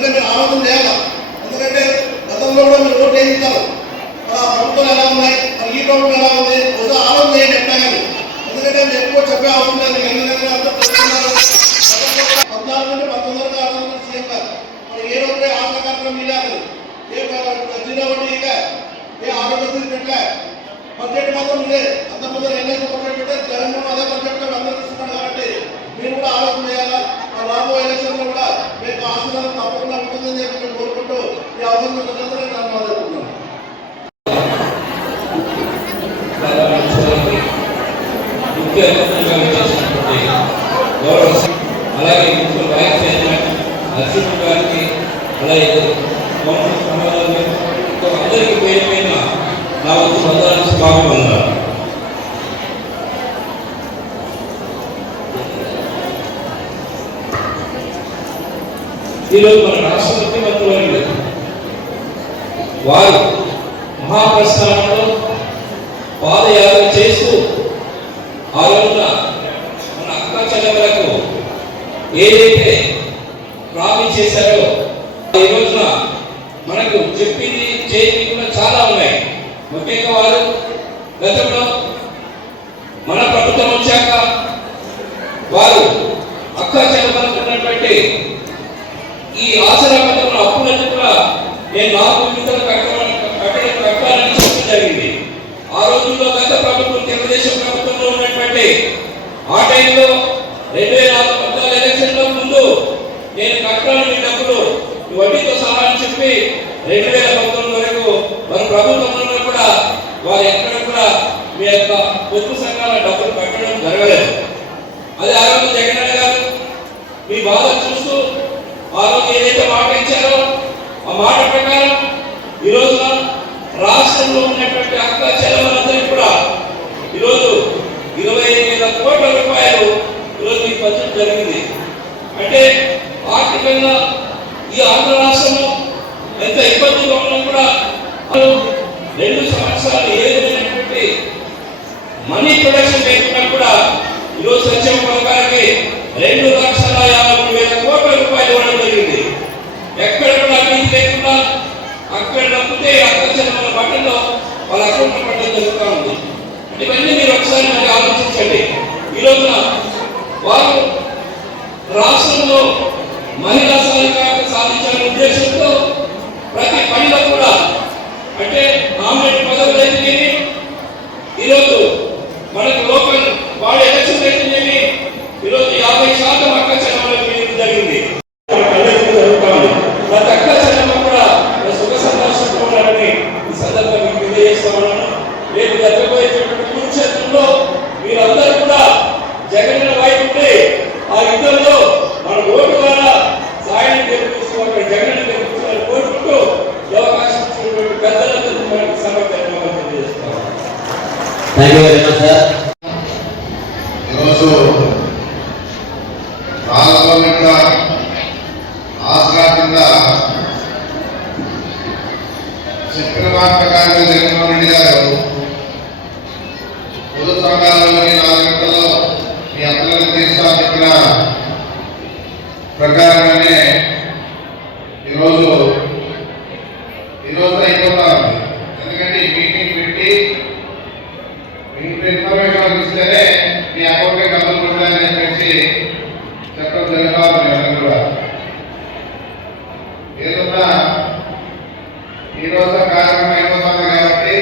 ఎందుకంటే ఆనందం లేదా ఎందుకంటే గతంలో కూడా మీరు ఓటు వేయించారు. మన ప్రభుత్వాలు ఎలా ఉన్నాయి? మరి ఈ ప్రభుత్వం ఎలా ఉంది? ఒకసారి ఆనందం చేయండి ఎట్లా కానీ ఎందుకంటే మేము ఎక్కువ చెప్పే అవసరం లేదు. మీకు ఎందుకంటే అందరూ తెలుసుకున్నారు పద్నాలుగు నుండి పంతొమ్మిది వరకు ఆరు వందలు సీఎం గారు. మరి ఏ రోజు ఆశ కార్యక్రమం ఇలాగదు ఏ జీరో వడ్డీ ఇక ఏ ఆరోగ్యశ్రీ పెట్టలే. బడ్జెట్ మాత్రం ఉంది అంత ముందు ఎన్ఐ బడ్జెట్ పెట్టే జగన్మోహన్ అదే బడ్జెట్ అందరూ తీసుకున్నాడు కాబట్టి మీరు కూడా ఆలోచన చేయాలా రాబోయే ఎలక్షన్లో కూడా మీకు ఆశీర్వాదం తప్పకుండా ఉంటుందని చెప్పి మేము కోరుకుంటూ ఈ అవసరం ధన్యవాదాలు అలాగే ముఖ్య గారికి అలాగే ఈరోజు మన రాష్ట్ర ముఖ్యమంత్రి వారు మహాప్రస్థానంలో పాదయాత్ర చేస్తూ ఆ రోజున మన అక్క చెల్లెలకు ఏదైతే ప్రామిస్ చేశారో ఈ రోజున మనకు చెప్పింది చేయని కూడా చాలా ఉన్నాయి. ముఖ్యంగా వారు గతంలో మన ప్రభుత్వం వచ్చాక వారు అక్క చెల్లెలకు ఉన్నటువంటి ఈ ఆసరా పథకం అప్పులన్నీ కూడా నేను నాలుగు విడతలు కట్టడం కట్టడం కట్టాలని చెప్పడం జరిగింది. ఆ రోజుల్లో గత ప్రభుత్వం తెలుగుదేశం ప్రభుత్వంలో ఉన్నటువంటి ఆ టైంలో రెండు వేల పద్నాలుగు ఎలక్షన్ల ముందు నేను కట్టాలని డబ్బులు వడ్డీతో సహా అని చెప్పి రెండు వేల పంతొమ్మిది వరకు మన ప్రభుత్వంలో కూడా వారు ఎక్కడ కూడా మీ యొక్క పొదుపు సంఘాల డబ్బులు కట్టడం జరగలేదు. అది ఆ రోజు జగన్ గారు మీ బాధ చూస్తూ ఆ రోజు ఏదైతే మాట ఇచ్చారో ఆ మాట ప్రకారం ఈ రాష్ట్రంలో ఉన్నటువంటి అక్క చెల్లెలందరికీ కూడా ఈరోజు ఇరవై ఐదు వేల కోట్ల రూపాయలు ఈరోజు ఈ పద్ధతి జరిగింది. అంటే ఆర్థికంగా ఈ ఆంధ్ర రాష్ట్రంలో ఎంత ఇబ్బందిగా వాళ్ళ అకౌంట్ పట్టడం జరుగుతూ ఉంది ఇవన్నీ మీరు ఒకసారి మరి ఆలోచించండి. ఈ రోజున వారు రాష్ట్రంలో మహిళా సాధికారత సాధించాలనే ఉద్దేశంతో ప్రతి పనిలో కూడా అంటే నామినేట్ పదవులు అయితే ఈరోజు మనకు లోకల్ వాడే ఎలక్షన్ అయితేనేమి ఈరోజు యాభై శాతం అక్క చెల్లెమ్మలకు ఇవ్వడం జరిగింది మన కళ్ళెదురు జరుగుతా ఉంది. ప్రతి అక్క చెల్లెమ్మ కూడా ఒక సుఖ సంతోషంతో ఉండాలని ఈ సందర్భంగా మీకు తెలియజేస్తా రేపు జరగబోయేటటువంటి కురుక్షేత్రంలో మీరందరూ కూడా జగన్ వైపు ఆ యుద్ధంలో మన ఓటు ద్వారా సాయం తెలుపుకోవాలి జగన్ తెలుపుకోవాలని కోరుకుంటూ అవకాశం ఇచ్చినటువంటి పెద్దలందరికీ మనకు సమర్థంగా తెలియజేస్తాం thank you very much sir ఈరోజు పార్లమెంట్ ఆసరా కింద చెప్పిన మాట ప్రకారంగా జగన్మోహన్ రెడ్డి గారు పొదు నాలుగు గంటల్లో మీ అప్పులను తీర్చాలని ప్రకారంగానే ఈరోజు ఈరోజు ఎందుకంటే ఈ మీటింగ్ పెట్టి మీకు ఇన్ఫర్మేషన్ ఇస్తేనే మీ అకౌంట్కి డబ్బులు పడతాయని చెప్పేసి చెప్పడం జరగాలి కూడా. ఏదన్నా ఈ రోజు కార్యక్రమం అయిపోతుంది కాబట్టి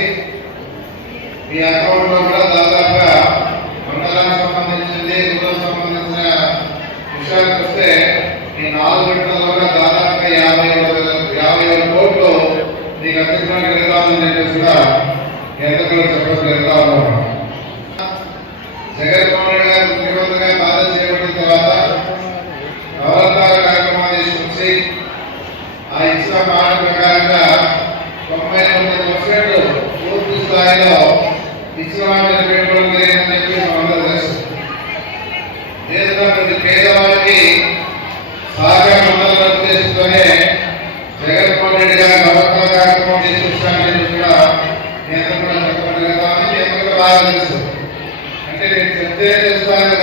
మీ అకౌంట్లో కూడా దాదాపుగా మండలానికి సంబంధించింది ఊళ్ళకు సంబంధించిన విషయానికి వస్తే ఈ నాలుగు గంటల్లో కూడా దాదాపుగా యాభై ఏడు- యాభై ఏడు కోట్లు మీకు వెళ్తామని చెప్పేసి కూడా మీ చెప్పడం జరుగుతా ఉన్నాం జగన్మోహన్ రెడ్డి గారు ముఖ్యమంత్రిగా బాధ్యత చేయబడిన తర్వాత నవరత్నాల కార్యక్రమాన్ని తీసుకొచ్చి ఆ ఇచ్చిన మాట ప్రకారంగా తొంభై తొమ్మిది పర్సెంట్ పూర్తి స్థాయిలో ఇచ్చిన మాట que entender esta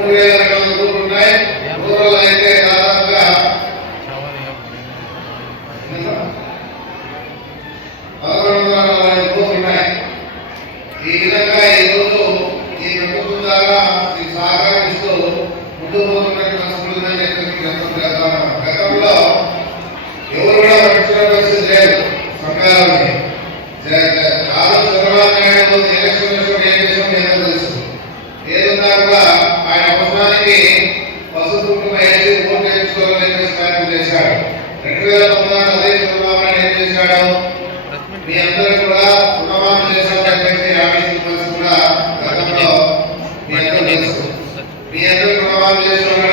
మూడు వేల రెండు వందల ఉన్నాయి ఈ విధంగా ఈరోజు ఈ ప్రభుత్వం ద్వారా ఈ ముందు ముందుకు আমাদের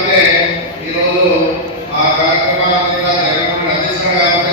కాబట్టి ఈరోజు ఆ కార్యక్రమాన్ని జరగకుండా అందించడం కాబట్టి